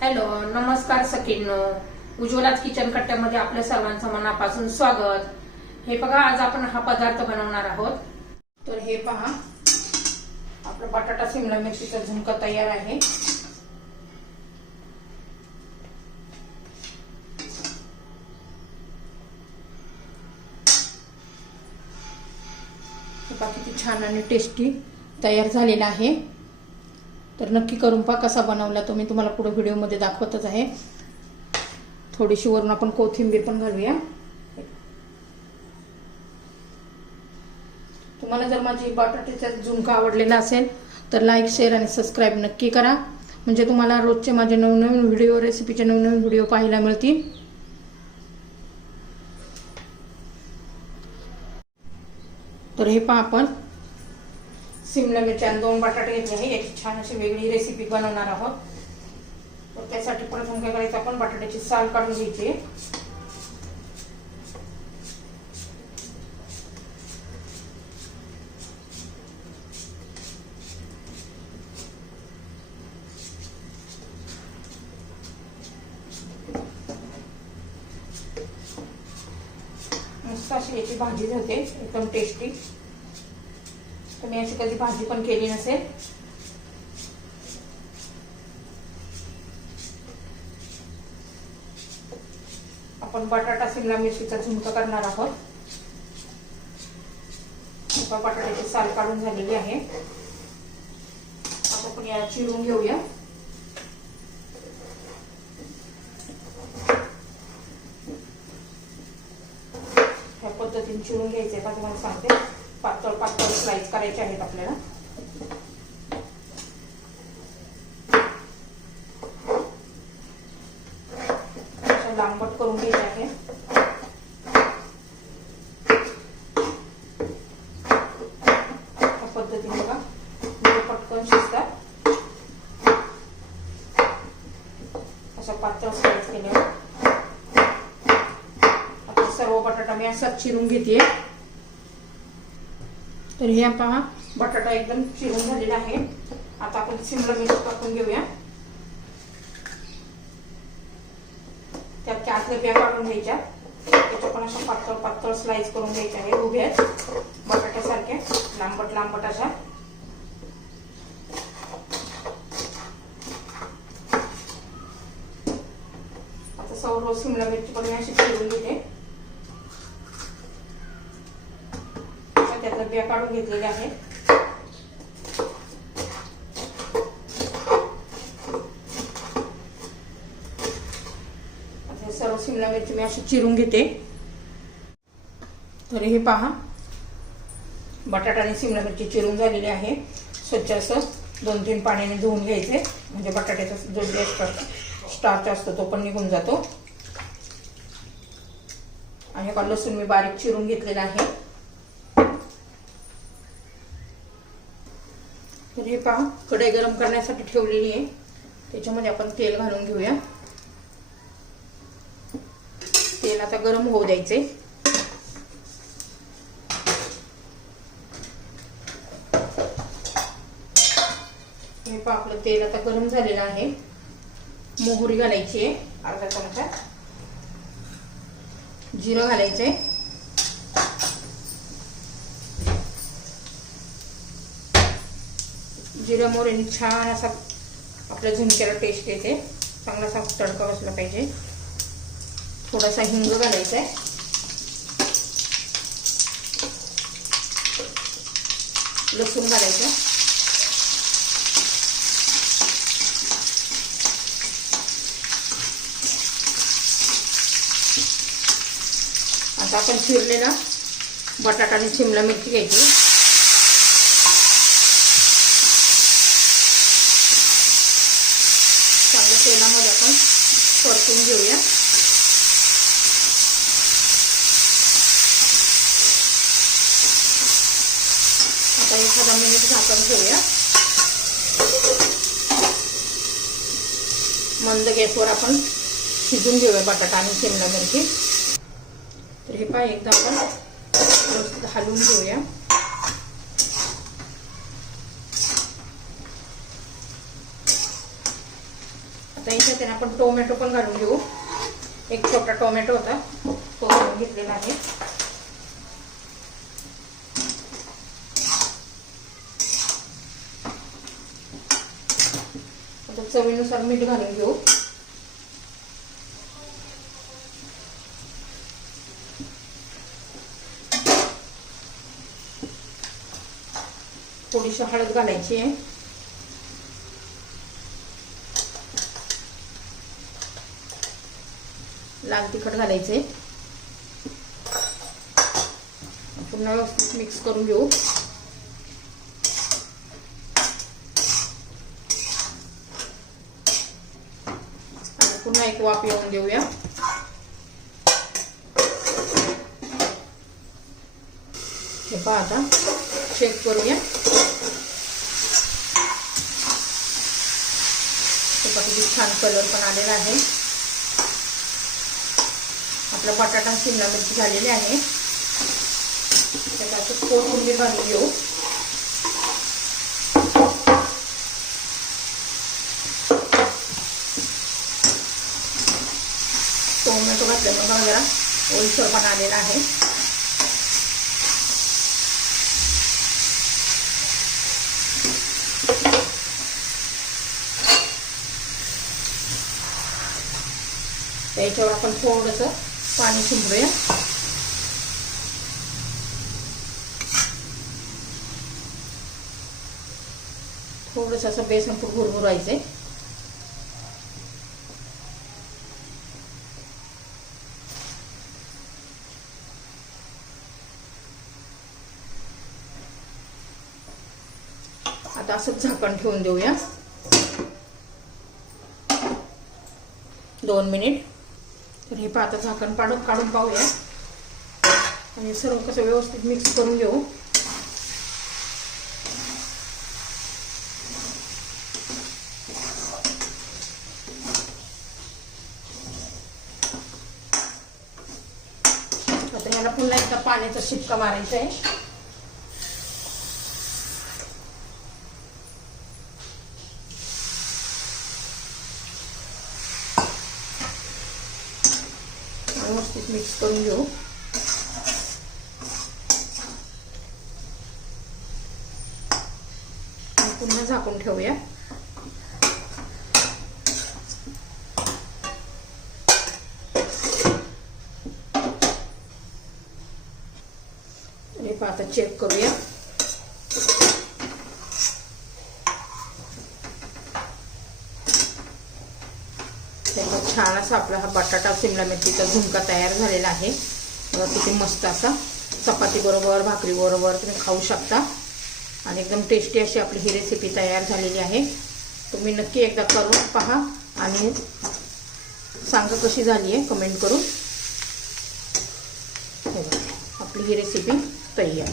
Hello नमस्कार सखींनो. उज्ज्वलाच kitchen कट्ट्यामध्ये आपल्या सर्वांचं मनापासून स्वागत. हे बघा आज आपण हा पदार्थ बनवणार आहोत. तर हे पहा. आपलं बटाटा शिमला मिरचीचा झुणका तयार आहे. किती छान आणि टेस्टी तयार झालेला आहे. तर नक्की करून पहा कसा बनवला तो. मी तुम्हाला पुढे व्हिडिओमध्ये दाखवतच आहे. थोडीशी वरून आपण कोथिंबीर पण घालूया. तुम्हाला जर माझी बटाट्याचा झुणका आवडलेला असेल तर लाईक शेअर आणि सबस्क्राईब नक्की करा. म्हणजे तुम्हाला रोजचे माझे नवनवीन व्हिडिओ रेसिपीचे नवनवीन व्हिडिओ पाहायला मिळतील. तर हे पहा आपण. शिमला मिरच्या आणि दोन बटाटे घेतले आहे. याची छान अशी वेगळी रेसिपी बनवणार आहोत. तर त्यासाठी प्रथम काय करायचं आपण बटाट्याची साल काढून घ्यायची. मस्त अशी याची भाजी होते एकदम टेस्टी तुम्ही अशी कधी भाजी पण केली नसेल? आपण बटाटा शिमला मिरचीचा झुणका करणार आहोत. बटाट्याची साल काढून झालेली आहे. आता आपण या चिरून घेऊया. ह्या पद्धतीने चिरून घ्यायचे का तुम्हाला सांगते. पातळ पातळ स्लाइस करायचे आहेत आपल्याला. लांबट करून घ्यायचे आहे. त्या पद्धतीने बघा. पटकन शिजतात. अशा पातळ स्लाइस केल्यावर. आता सर्व बटाटा मी असाच चिरून घेते तर हे पहा बटाटा एकदम चिरून झालेला आहे. आता आपण शिमला मिरची टाकून घेऊया. त्यात आतल्या बिया काढून घ्यायच्या. त्याच्या पण अशा पातळ पातळ स्लाइस करून घ्यायच्या आहे उभ्याच बटाट्यासारख्या लांबट लांबट अशा. आता सर्व शिमला मिरची पण अशी चिरून घेते त्यातल्या बिया काढून घेतलेले आहेत. सर्व शिमला मिरची मी अशी चिरून घेते. तर हे पहा. बटाटा आणि शिमला मिरची चिरून झालेली आहे. स्वच्छ असं दोन तीन पाण्याने धुवून घ्यायचे. म्हणजे बटाट्याचा जो डेस्ट स्टार्च असतो तो पण निघून जातो. आणि लसूण मी बारीक चिरून घेतलेला आहे. तर हे पहा कढई गरम करण्यासाठी ठेवलेली आहे. त्याच्यामध्ये आपण तेल घालून घेऊया. तेल आता गरम होऊ द्यायचे हे पहा आपलं तेल आता गरम झालेलं आहे. मोहरी घालायची आहे अर्धा चमचा. जिरं घालायचं आहे जिरं मोहरीने छान असा आपल्या झुणक्याला टेस्ट येते चांगला असा तडका बसला पाहिजे. थोडासा हिंग घालायचा आहे लसूण घालायचं. आता आपण चिरलेला बटाटा आणि शिमला मिरची घ्यायची. तेलामध्ये आपण परतून घेऊया. आता एखादा मिनिट झाकण ठेवूया. मंद गॅसवर आपण शिजून घेऊया बटाटा आणि शिमला मिरची. तर हे पहा एकदा आपण हलवून घेऊया. आता याच्यात ना आपण टोमॅटो पण घालून घेऊ. एक छोटा टोमॅटो होता. तो घालून घेतलेला आहे. आता चवीनुसार मीठ घालून घेऊ. थोडीशी हळद घालायची आहे. लाल तिखट घालायचे. पुन्हा व्यवस्थित मिक्स करून घेऊ. पुन्हा एक वाफ येऊन देऊया. हे पहा आता चेक करूया. किती छान कलर पण आलेला आहे. आपला बटाटा शिमला मिरची झालेली आहे. त्याला असं कोथिंबीर घालून घेऊ. टोमॅटो घातल्यामुळे बघा जरा. ओलसर पण आलेला आहे. त्याच्यावर आपण थोडंसं पाणी शिंपडूया थोडस असं बेसन खूप भुरभुरायचंय आता असंच झाकण ठेवून देऊया. दोन मिनिट. तर हे पाहता झाकण पाडून काढून पाहूया. आणि सर्व कसं व्यवस्थित मिक्स करून घेऊ. आता याला पुन्हा एकदा पाण्याचा शिपका मारायचा आहे. व्यवस्थित मिक्स करून घेऊ पुन्हा झाकून ठेवूया. आणि आता चेक करूया. त्याचा छान असा आपला हा बटाटा शिमला मिरचीचा झुमका तयार झालेला आहे. किती मस्त असा. चपाती बरोबर भाकरी बरोबर तुम्ही खाऊ शकता. आणि एकदम टेस्टी अशी आपली ही रेसिपी तयार झालेली आहे. तुम्ही नक्की एकदा करून पहा आणि सांगा कशी झाली आहे कमेंट करून. आपली ही रेसिपी तयार.